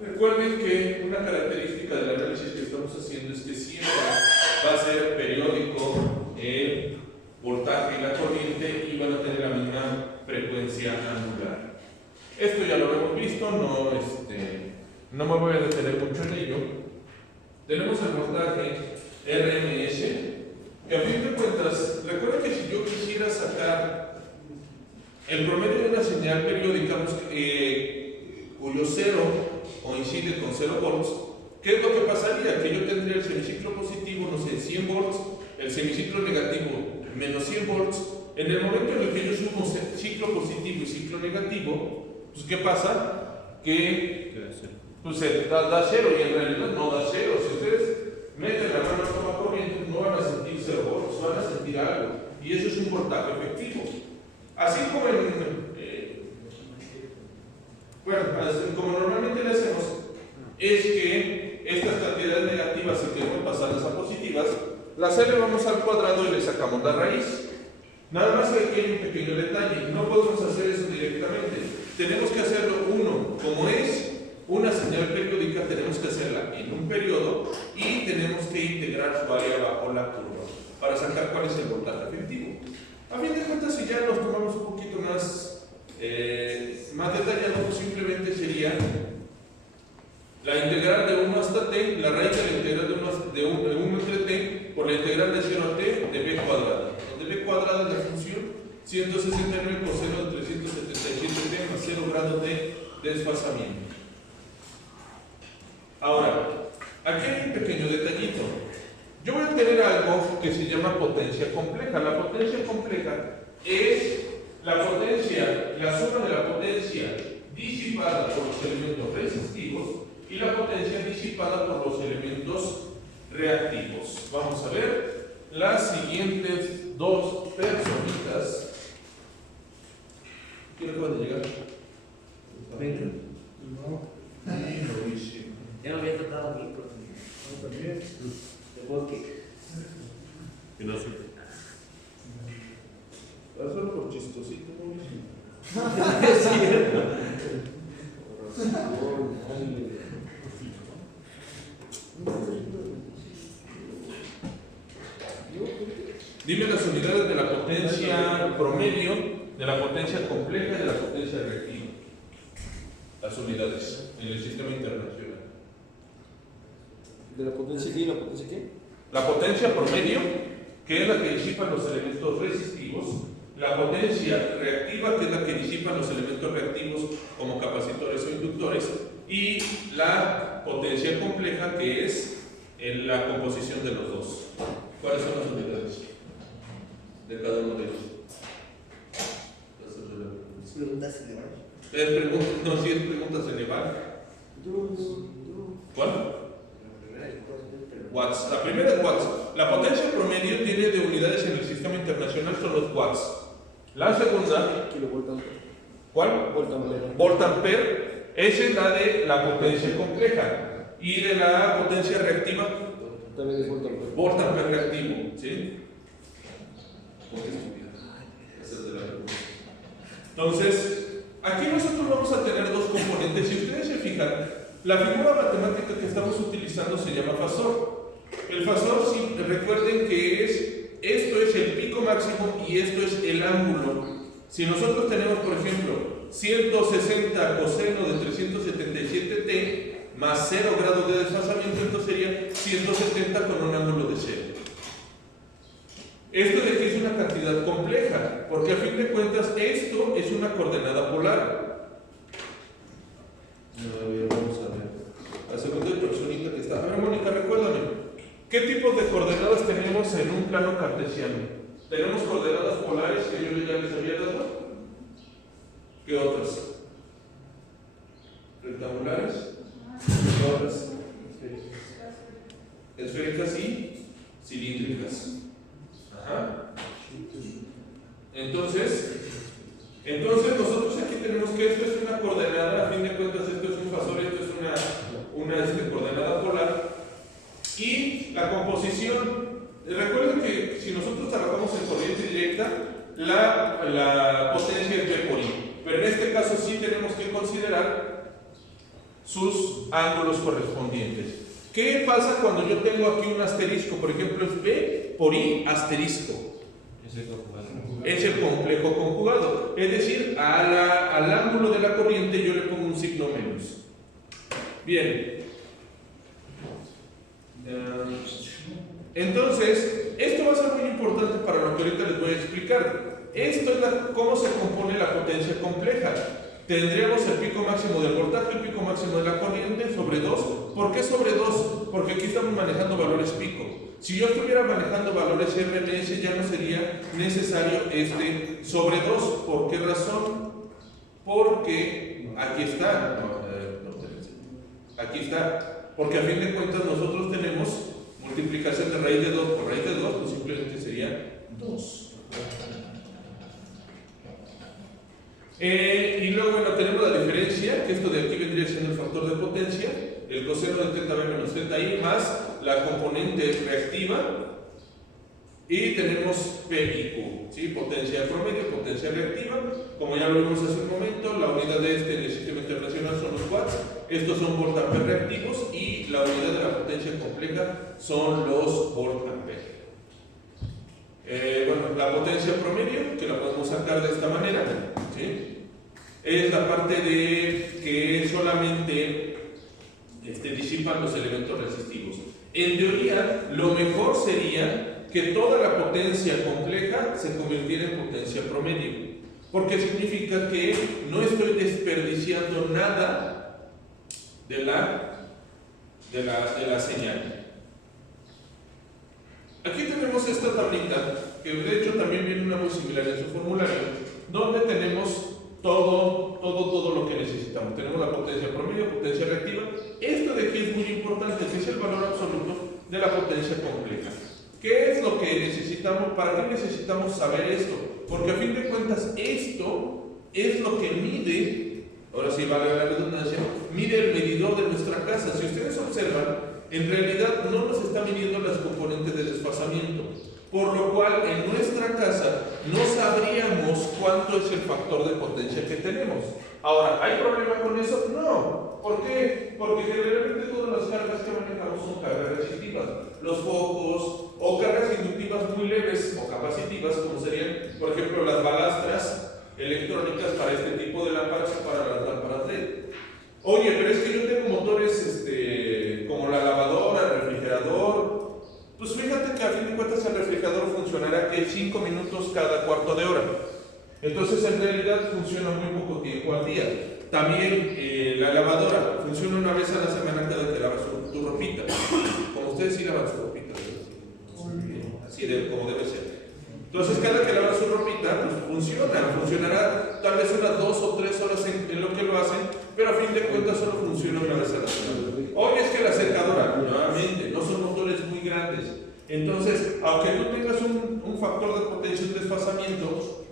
Recuerden que una característica del análisis que estamos haciendo es que siempre va a ser periódico el voltaje y la corriente y van a tener la misma frecuencia angular. Esto ya lo hemos visto, no me voy a detener mucho en ello. Tenemos el voltaje RMS, que a fin de cuentas, recuerden que si yo quisiera sacar el promedio de una señal periódica cuyo cero coincide con 0 volts, ¿qué es lo que pasaría? Que yo tendría el semiciclo positivo, no sé, 100 volts, el semiciclo negativo menos 100 volts. En el momento en el que yo sumo ciclo positivo y ciclo negativo, pues ¿qué pasa? Que pues, da cero, y en realidad no da cero. Si ustedes meten la mano a toma corriente, no van a sentir 0 volts, van a sentir algo, y eso es un voltaje efectivo. Así como como normalmente le hacemos, es que estas cantidades negativas, si queremos pasarlas a positivas, las elevamos al cuadrado y le sacamos la raíz. Nada más que aquí hay un pequeño detalle, no podemos hacer eso directamente. Tenemos que hacerlo como es una señal periódica, tenemos que hacerla en un periodo y tenemos que integrar su área bajo la curva para sacar cuál es el voltaje efectivo. A fin de cuentas, si ya nos tomamos un poquito más detallado, pues simplemente sería la integral de 1 hasta t, la raíz de la integral de 1 entre t por la integral de 0 a t de b cuadrada, donde b cuadrada es la función 169 coseno de 377t más 0 grados de desfasamiento. Ahora, aquí hay un pequeño detallito. Yo voy a tener algo que se llama potencia compleja. La potencia compleja es la suma de la potencia disipada por los elementos resistivos y la potencia disipada por los elementos reactivos. Vamos a ver las siguientes dos personitas. ¿Quién acaba de llegar? Ya me había tocado aquí, También. Que no sé. Hazlo por chistosito, Es cierto. Dime las unidades de la potencia promedio, de la potencia compleja y de la potencia reactiva. Las unidades en el sistema internacional. ¿De la potencia qué y la potencia qué? La potencia promedio, que es la que disipan los elementos resistivos. La potencia reactiva, que es la que disipan los elementos reactivos como capacitores o inductores. Y la potencia compleja, que es la composición de los dos. ¿Cuáles son las unidades de cada uno de ellos? Preguntas elevadas. ¿Es pregunta? No, si es preguntas elevadas. ¿Cuál? Watts. La primera es watts. La potencia promedio tiene de unidades en el sistema internacional son los watts. La segunda, Kilovoltampere. ¿cuál? Voltampere. Voltampere. Esa es la de la potencia compleja. Y de la potencia reactiva, También es voltampere. voltampere reactivo. ¿Sí? ¿Por qué estúpido? Esa es de la pregunta. Entonces, aquí nosotros vamos a tener dos componentes. Si ustedes se fijan, la figura matemática que estamos utilizando se llama fasor. El fasor, sí, recuerden que esto es el pico máximo y esto es el ángulo. Si nosotros tenemos, por ejemplo, 160 coseno de 377t más 0 grados de desfasamiento, entonces sería 170 con un ángulo de 0. Esto de aquí es una cantidad compleja, porque a fin de cuentas esto es una coordenada polar. Vamos a ver. La segunda personita que está. A ver, Mónica, recuérdame. ¿Qué tipos de coordenadas tenemos en un plano cartesiano? Tenemos coordenadas polares que yo ya les había dado. ¿Qué otras? ¿Rectangulares? ¿Qué otras? Esféricas y cilíndricas. Ajá. Entonces nosotros aquí tenemos que esto es una coordenada, a fin de cuentas esto es un fasor, esto es una coordenada polar. Y la composición, recuerden que si nosotros trabajamos en corriente directa, la potencia es V por I. Pero en este caso sí tenemos que considerar sus ángulos correspondientes. ¿Qué pasa cuando yo tengo aquí un asterisco? Por ejemplo, es B por I asterisco. Es el complejo conjugado. Es decir, al ángulo de la corriente yo le pongo un signo menos. Bien. Entonces, esto va a ser muy importante para lo que ahorita les voy a explicar. Esto es cómo se compone la potencia compleja. Tendríamos el pico máximo del voltaje, el pico máximo de la corriente sobre 2. ¿Por qué sobre 2? Porque aquí estamos manejando valores pico. Si yo estuviera manejando valores RMS, ya no sería necesario este sobre 2. ¿Por qué razón? Porque aquí está. Aquí está. Porque a fin de cuentas nosotros tenemos multiplicación de raíz de 2 por raíz de 2, pues simplemente sería 2. Y luego, bueno, tenemos la diferencia, que esto de aquí vendría siendo el factor de potencia, el coseno de θB menos θi más la componente reactiva, y tenemos P y Q, ¿sí? Potencia promedio, potencia reactiva, como ya lo vimos hace un momento, la unidad de en el sistema internacional son los watts, estos son voltampere reactivos, y la unidad de la potencia compleja son los voltampere. Bueno, la potencia promedio, que la podemos sacar de esta manera, ¿sí? Es la parte de que solamente disipan los elementos resistivos. En teoría, lo mejor sería que toda la potencia compleja se convirtiera en potencia promedio, porque significa que no estoy desperdiciando nada de la señal. Aquí tenemos esta tablita, que de hecho también viene una muy similar en su formulario, donde tenemos todo lo que necesitamos. Tenemos la potencia promedio, potencia reactiva. Esto de aquí es muy importante, que es el valor absoluto de la potencia compleja. ¿Qué es lo que necesitamos? ¿Para qué necesitamos saber esto? Porque a fin de cuentas esto es lo que mide, ahora sí vale la redundancia, mide el medidor de nuestra casa. Si ustedes observan, en realidad no nos está midiendo las componentes de desfasamiento, por lo cual en nuestra casa no sabríamos cuánto es el factor de potencia que tenemos. Ahora, ¿hay problema con eso? No. ¿Por qué? Porque generalmente todas las cargas que manejamos son cargas resistivas. Los focos o cargas inductivas muy leves o capacitivas, como serían, por ejemplo, las balastras electrónicas para este tipo de lámparas o para las lámparas LED. Oye, pero es que yo tengo motores como la lavadora, el refrigerador. Pues fíjate que a fin de cuentas el refrigerador funcionará que 5 minutos cada cuarto de hora. Entonces en realidad funciona muy poco tiempo al día. También la lavadora funciona una vez a la semana cada que lavas tu ropita. Como ustedes sí lavan su ropita, así como debe ser. Entonces cada que lavan su ropita, pues funcionará tal vez unas 2 o 3 horas en lo que lo hacen, pero a fin de cuentas solo funciona una vez a la semana. Hoy es que la secadora, nuevamente, no son motores muy grandes. Entonces, aunque tú tengas un factor de potencia, un desfasamiento,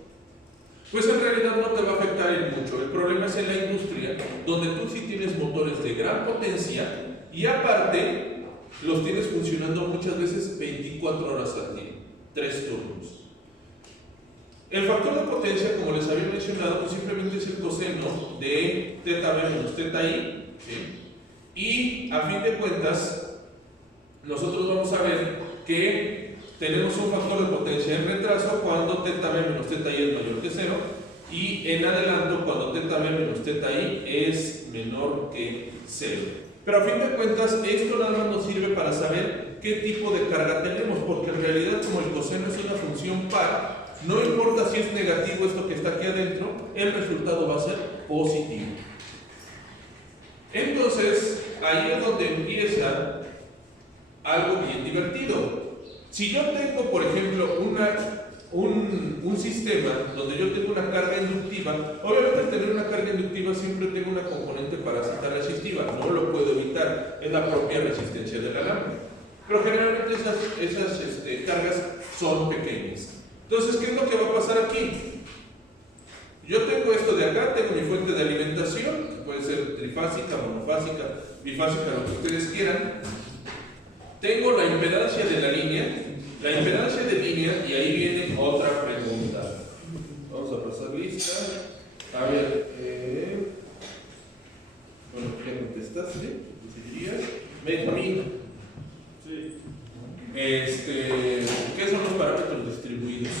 pues en realidad no te va a afectar en mucho. El problema es en la industria, donde tú sí tienes motores de gran potencia y aparte los tienes funcionando muchas veces 24 horas al día, 3 turnos. El factor de potencia, como les había mencionado, pues simplemente es el coseno de θB menos θi, ¿sí? Y a fin de cuentas, nosotros vamos a ver que tenemos un factor de potencia en retraso cuando θB menos θi es mayor que 0 y en adelanto cuando θB menos θi es menor que 0. Pero a fin de cuentas, esto nada más nos sirve para saber qué tipo de carga tenemos, porque en realidad como el coseno es una función par, no importa si es negativo esto que está aquí adentro, el resultado va a ser positivo. Entonces, ahí es donde empieza algo bien divertido. Si yo tengo, por ejemplo, un sistema donde yo tengo una carga inductiva, obviamente al tener una carga inductiva siempre tengo una componente parásita resistiva, no lo puedo evitar, es la propia resistencia de la lámpara. Pero generalmente esas cargas son pequeñas. Entonces, ¿qué es lo que va a pasar aquí? Yo tengo esto de acá, tengo mi fuente de alimentación, que puede ser trifásica, monofásica, bifásica, lo que ustedes quieran. Tengo la impedancia de la línea, y ahí viene otra pregunta. Vamos a pasar lista. A ver, bueno. ya contestaste, dirías, medio camino. Sí. ¿Qué son los parámetros distribuidos?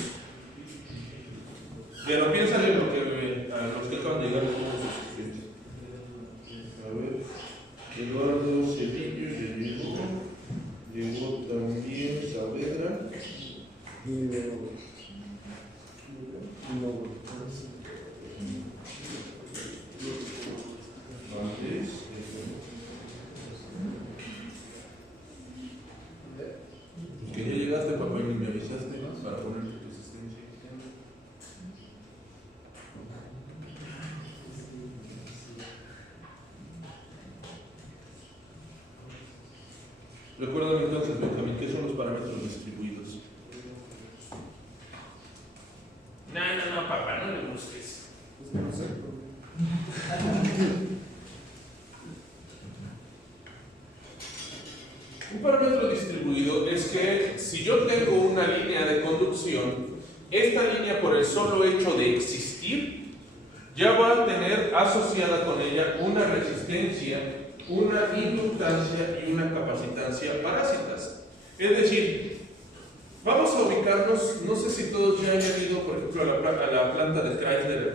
Pero piénsale lo que, a los que acaban de llegar todos sus estudiantes. A ver, Eduardo Cedillo ya llegó también Saavedra. Valdés. Que ya llegaste, papá, y ni me avisaste para ponerte tu asistencia. Recuerden entonces, Benjamín, ¿qué son los parámetros distribuidos? No, papá, no le busques. Un parámetro distribuido es que si yo tengo una línea de conducción, esta línea por el solo hecho de existir, ya va a tener asociada con ella una resistencia, una inductancia y una capacitancia parásitas. Es decir, vamos a ubicarnos, no sé si todos ya hayan ido, por ejemplo, a la planta de Chrysler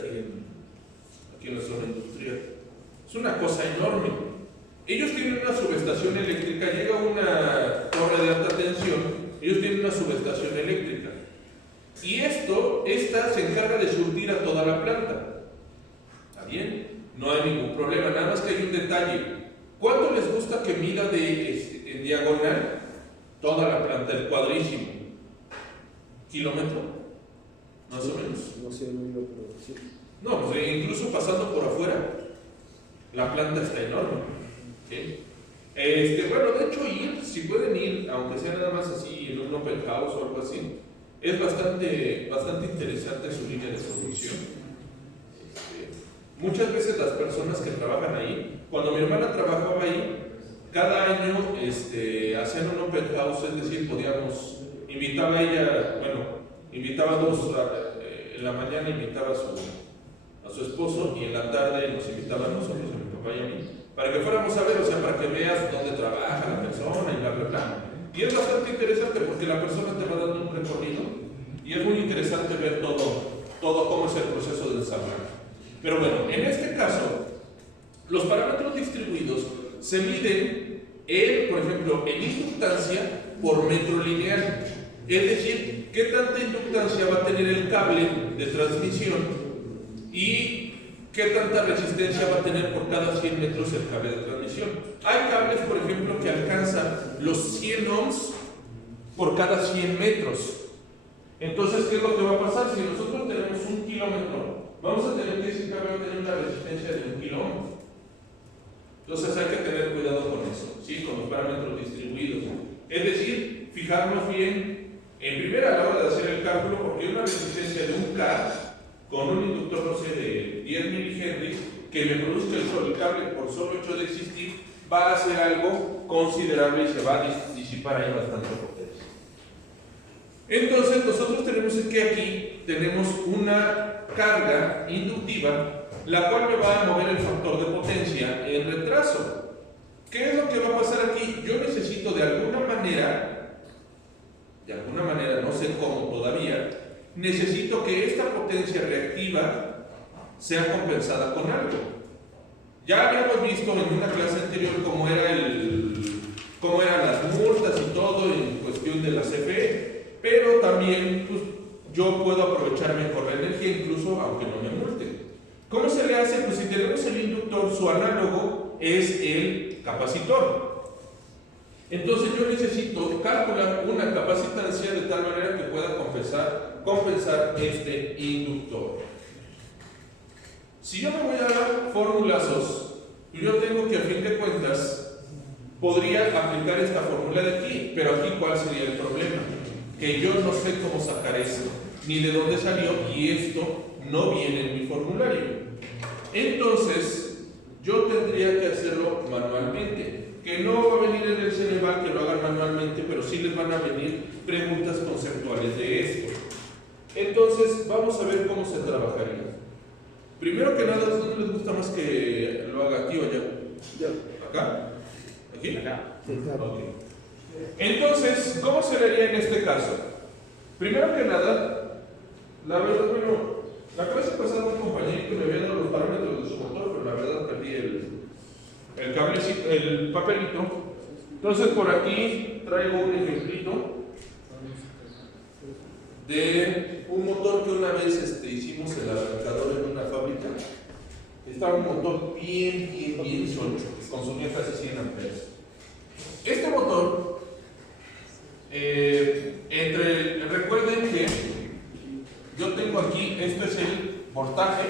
aquí en la zona industrial. Es una cosa enorme. Ellos tienen una subestación eléctrica, llega una torre de alta tensión, ellos tienen una subestación eléctrica. Y esta se encarga de surtir a toda la planta. ¿Está bien? No hay ningún problema, nada más que hay un detalle. ¿Cuánto les gusta que mida en diagonal toda la planta, el cuadrísimo? ¿Kilómetro? Más o menos. No sé, no digo, pero sí. No, pues incluso pasando por afuera, la planta está enorme. ¿Sí? Bueno, de hecho si pueden ir, aunque sea nada más así en un open house o algo así, es bastante interesante su línea de producción. Muchas veces las personas que trabajan ahí, cuando mi hermana trabajaba ahí, cada año hacían un open house, es decir, invitaba a ella, invitaba a dos, en la mañana invitaba a su esposo y en la tarde nos invitaba a nosotros, a mi papá y a mí, para que fuéramos a ver, o sea, para que veas dónde trabaja la persona y bla, bla, bla. Y es bastante interesante porque la persona te va dando un recorrido y es muy interesante ver todo cómo es el proceso de desarrollo. Pero bueno, en este caso, los parámetros distribuidos se miden, por ejemplo, en inductancia por metro lineal. Es decir, qué tanta inductancia va a tener el cable de transmisión y qué tanta resistencia va a tener por cada 100 metros el cable de transmisión. Hay cables, por ejemplo, que alcanzan los 100 ohms por cada 100 metros. Entonces, ¿qué es lo que va a pasar? Si nosotros tenemos 1 kilómetro, vamos a tener que ese cable va a tener una resistencia de 1 kilo ohm. Entonces hay que tener cuidado con eso, ¿sí? Con los parámetros distribuidos. Es decir, fijarnos bien, en primera a la hora de hacer el cálculo, porque hay una resistencia de 1 K con un inductor, no sé, de 10 milihenries, que me produzca el cable por solo hecho de existir, va a hacer algo considerable y se va a disipar ahí bastante potencia. Entonces nosotros tenemos que aquí tenemos una carga inductiva, la cual me va a mover el factor de potencia en retraso. ¿Qué es lo que va a pasar aquí? Yo necesito de alguna manera, no sé cómo todavía, necesito que esta potencia reactiva sea compensada con algo. Ya habíamos visto en una clase anterior cómo eran las multas y todo en cuestión de la CFE, pero también pues, yo puedo aprovechar mejor la energía incluso aunque no me multen. ¿Cómo se le hace? Pues si tenemos el inductor, su análogo es el capacitor. Entonces yo necesito calcular una capacitancia de tal manera que pueda compensar este inductor. Si yo me voy a formulazos, yo tengo que a fin de cuentas podría aplicar esta fórmula de aquí, pero aquí ¿cuál sería el problema? Que yo no sé cómo sacar esto, ni de dónde salió, y esto no viene en mi formulario. Entonces, yo tendría que hacerlo manualmente, que no va a venir en el Ceneval que lo hagan manualmente, pero sí les van a venir preguntas conceptuales de esto. Entonces, vamos a ver cómo se trabajaría. Primero que nada, ¿dónde les gusta más que lo haga aquí o allá? Ya. ¿Acá? ¿Aquí? Acá. Sí, claro. Ok. Entonces, ¿cómo se vería en este caso? Primero que nada, la verdad, bueno, la clase pasada un compañerito me había dado los parámetros de su motor, pero la verdad perdí el cablecito, el papelito. Entonces, por aquí traigo un ejemplito de un motor que una vez hicimos el arrancador en una fábrica. Estaba un motor bien sólido, que consumía casi 100 amperes. Este motor, recuerden que yo tengo aquí, esto es el voltaje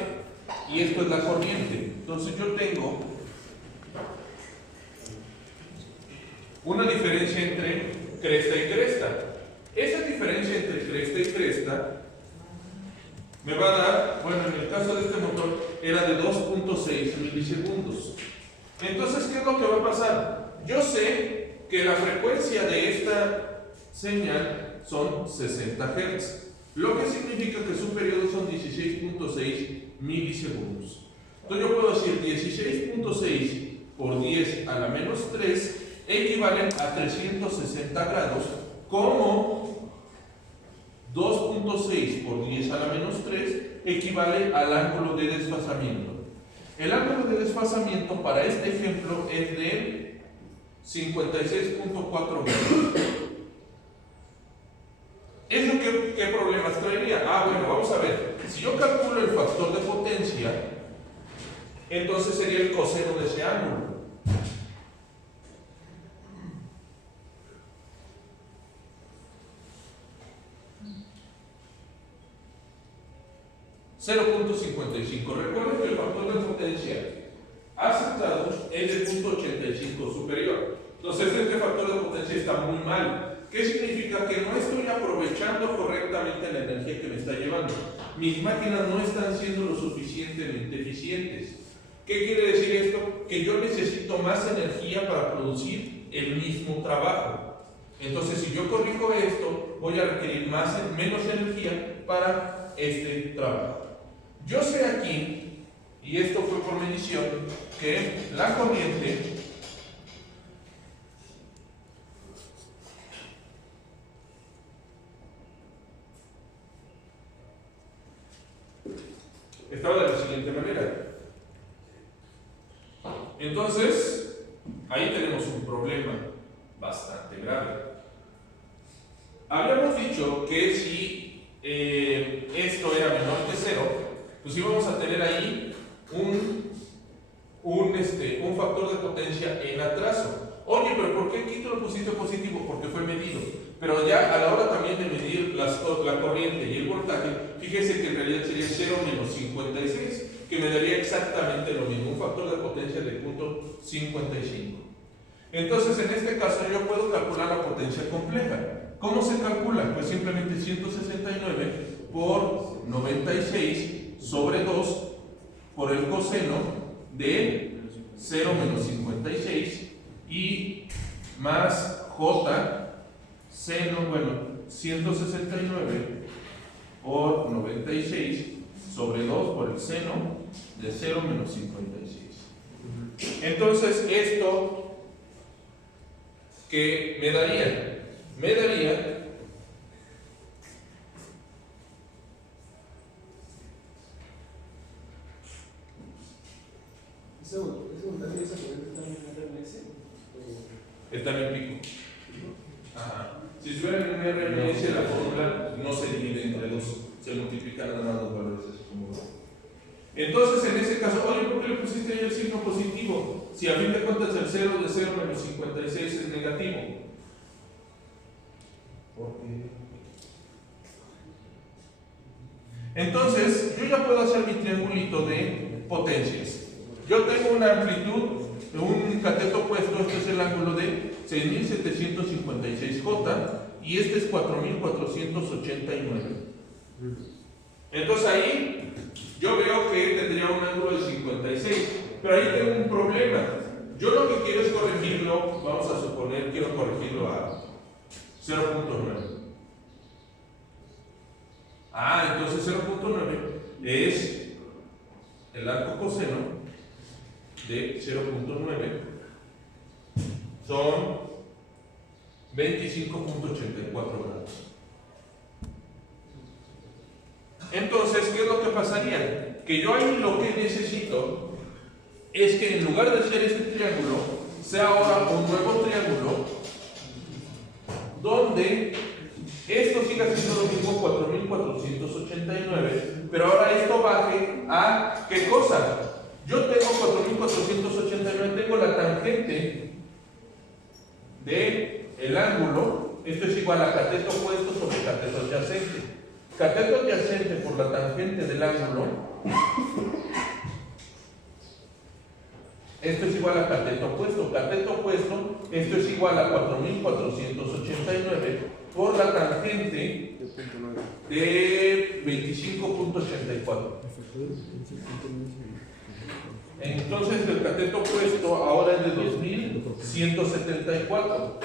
y esto es la corriente. Entonces yo tengo una diferencia entre cresta y cresta. Esa diferencia entre cresta y cresta me va a dar, bueno, en el caso de este motor era de 2.6 milisegundos. Entonces, ¿qué es lo que va a pasar? Yo sé que la frecuencia de esta señal son 60 Hz, lo que significa que su periodo son 16.6 milisegundos. Entonces yo puedo decir 16.6 por 10 a la menos 3 equivalen a 360 grados, como 2.6 por 10 a la menos 3 equivale al ángulo de desfasamiento. El ángulo de desfasamiento para este ejemplo es de 56.4 grados. ¿Eso qué problemas traería? Bueno, vamos a ver. Si yo calculo el factor de potencia, entonces sería el coseno de ese ángulo. .55. Recuerden que el factor de potencia aceptado es de 0.85 superior. Entonces este factor de potencia está muy mal. ¿Qué significa? Que no estoy aprovechando correctamente la energía que me está llevando. Mis máquinas no están siendo lo suficientemente eficientes. ¿Qué quiere decir esto? Que yo necesito más energía para producir el mismo trabajo. Entonces, si yo corrijo esto, voy a requerir menos energía para este trabajo. Yo sé aquí, y esto fue por medición, que la corriente estaba de la siguiente manera. Entonces, ahí tenemos un problema bastante grave. Habíamos dicho que si esto era menor que 0, pues íbamos a tener ahí un factor de potencia en atraso. Oye, pero ¿por qué aquí te lo pusiste positivo? Porque fue medido. Pero ya a la hora también de medir la corriente y el voltaje, fíjese que en realidad sería 0 menos 56, que me daría exactamente lo mismo, un factor de potencia de 0.55. Entonces, en este caso yo puedo calcular la potencia compleja. ¿Cómo se calcula? Pues simplemente 169 por 96 sobre 2 por el coseno de 0 menos 56 y más j seno, 169 por 96 sobre 2 por el seno de 0 menos 56. Entonces, esto que me daría ¿Ese voltaje y esa corriente están en RMS? está en el pico. Ajá. Si estuviera en un RMS, la fórmula no se divide entre dos, se multiplican nada más los valores. Entonces, en ese caso, oye, ¿por qué le pusiste ahí el signo positivo? Si a fin de cuentas el 0 de 0 menos 56 es negativo. ¿Por qué? Entonces, yo ya puedo hacer mi triangulito de potencias. Yo tengo una amplitud de un cateto opuesto, este es el ángulo de 6756J y este es 4489. Entonces ahí yo veo que tendría un ángulo de 56, pero ahí tengo un problema. Yo lo que quiero es corregirlo, vamos a suponer, quiero corregirlo a 0.9. Entonces 0.9 es el arco coseno de 0.9 son 25.84 grados. Entonces, ¿qué es lo que pasaría? Que yo ahí lo que necesito es que en lugar de ser este triángulo, sea ahora un nuevo triángulo donde esto siga siendo lo mismo, 4.489, pero ahora esto baje a ¿qué cosa? Yo tengo 4.489, tengo la tangente del ángulo, esto es igual a cateto opuesto sobre cateto adyacente. Cateto adyacente por la tangente del ángulo, esto es igual a cateto opuesto. Cateto opuesto, esto es igual a 4.489 por la tangente de 25.84. Entonces el cateto opuesto ahora es de 2.174.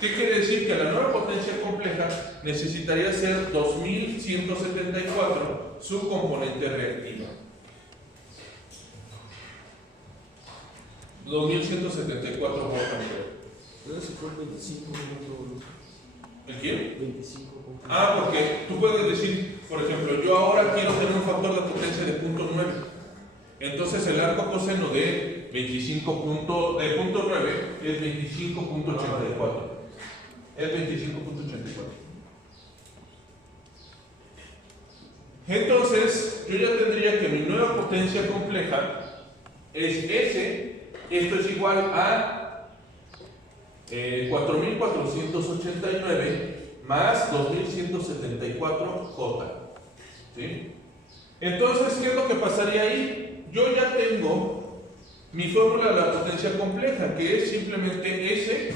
¿Qué quiere decir? Que la nueva potencia compleja necesitaría ser 2.174 su componente reactiva. 2.174 volt ampere. Pero si fue 25, ¿El quién? 25. Porque tú puedes decir, por ejemplo, yo ahora quiero tener un factor de potencia de 0.9. Entonces el arco coseno de 0.9 es 25.84. Es 25.84. Entonces, yo ya tendría que mi nueva potencia compleja es S. Esto es igual a 4.489 más 2.174J. ¿Sí? Entonces, ¿qué es lo que pasaría ahí? Yo ya tengo mi fórmula de la potencia compleja, que es simplemente S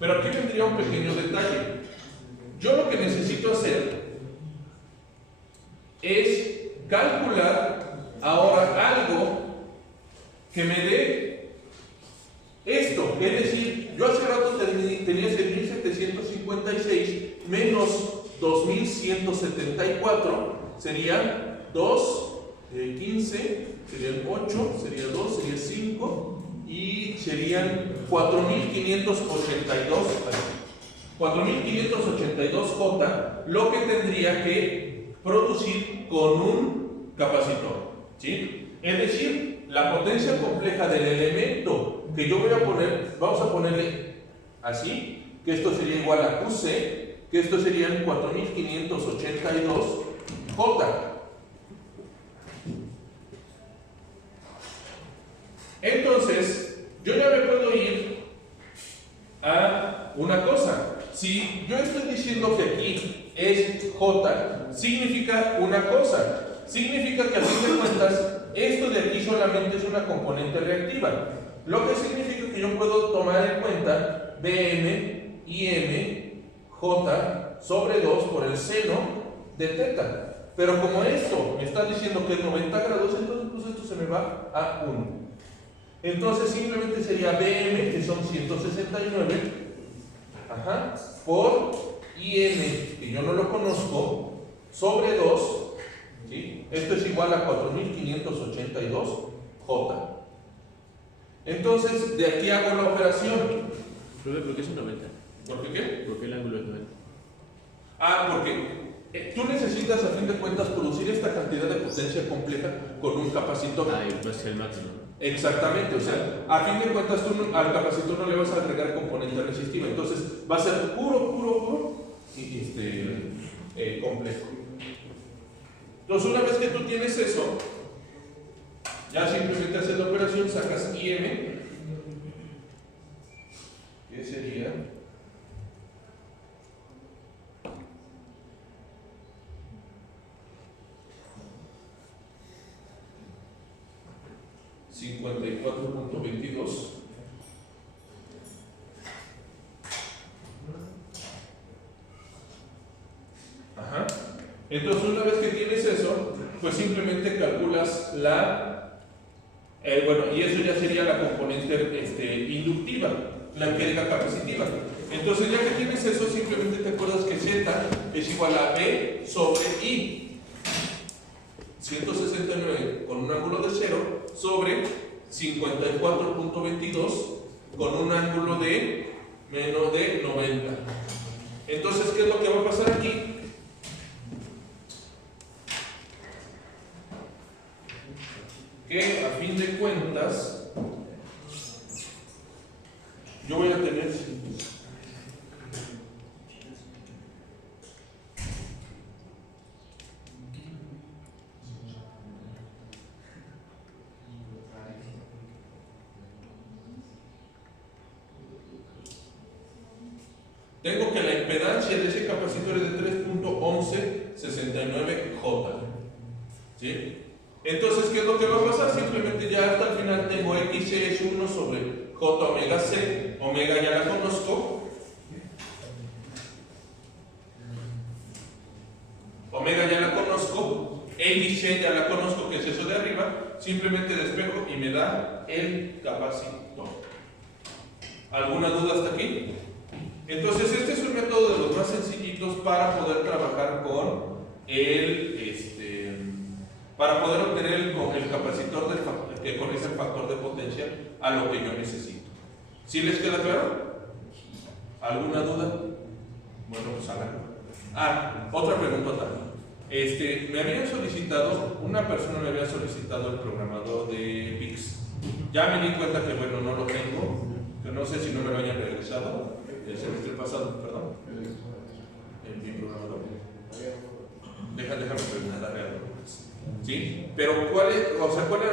Pero aquí vendría un pequeño detalle. Yo lo que necesito hacer es calcular ahora algo que me dé esto. Es decir, yo hace rato tenía 6.756 menos 2.174, serían 2, 15, serían 8, sería 2, sería 5 y serían 4.582J, lo que tendría que producir con un capacitor, ¿sí? Es decir, la potencia compleja del elemento que yo voy a poner, vamos a ponerle así, que esto sería igual a QC, que esto serían 4.582J. Entonces, yo ya me puedo ir a una cosa. Si yo estoy diciendo que aquí es J, significa una cosa. Significa que a fin de cuentas, esto de aquí solamente es una componente reactiva. Lo que significa que yo puedo tomar en cuenta Bm, Im, J sobre 2 por el seno de teta. Pero como esto me está diciendo que es 90 grados, entonces pues esto se me va a 1. Entonces simplemente sería Bm, que son 169, por Im, que yo no lo conozco, sobre 2, ¿sí? Esto es igual a 4.582J. Entonces, de aquí hago la operación. ¿Por qué es un 90? ¿Por qué qué? ¿Por qué el ángulo es 90? Porque tú necesitas a fin de cuentas producir esta cantidad de potencia compleja con un capacitor. Y no es el máximo, ¿no? Exactamente, o sea, a fin de cuentas tú al capacitor no le vas a agregar componente resistiva, entonces va a ser puro y complejo. Entonces una vez que tú tienes eso, ya simplemente haces la operación, sacas IM, que sería 54.22. Entonces una vez que tienes eso, pues simplemente calculas la, bueno, y eso ya sería la componente inductiva, la empírica capacitiva. Entonces, ya que tienes eso, simplemente te acuerdas que Z es igual a B sobre I. 169 con un ángulo de 0 sobre 54.22 con un ángulo de menos de 90. Entonces, ¿qué es lo que va a pasar aquí? Que a fin de cuentas yo voy a tener tengo que la impedancia de ese capacitor es de 3.1169J. ¿Sí? Entonces, ¿qué es lo que va a pasar? Simplemente ya hasta el final tengo X es 1 sobre J omega C. Omega ya la conozco. Omega ya la conozco. X ya la conozco, que es eso de arriba. Simplemente despejo y me da el capacitor. ¿Alguna duda hasta aquí? Entonces, este es un método de los más sencillitos para poder trabajar con para poder obtener el capacitor que corrige el factor de potencia a lo que yo necesito. ¿Sí les queda claro? ¿Alguna duda? Bueno, pues háganlo. Otra pregunta. Me habían solicitado, una persona me había solicitado el programador de VIX. Ya me di cuenta que, bueno, no lo tengo, que no sé si no me lo hayan regresado. El semestre pasado, perdón. Mi programador. Déjame preguntarle algo. ¿Sí? Pero ¿cuál era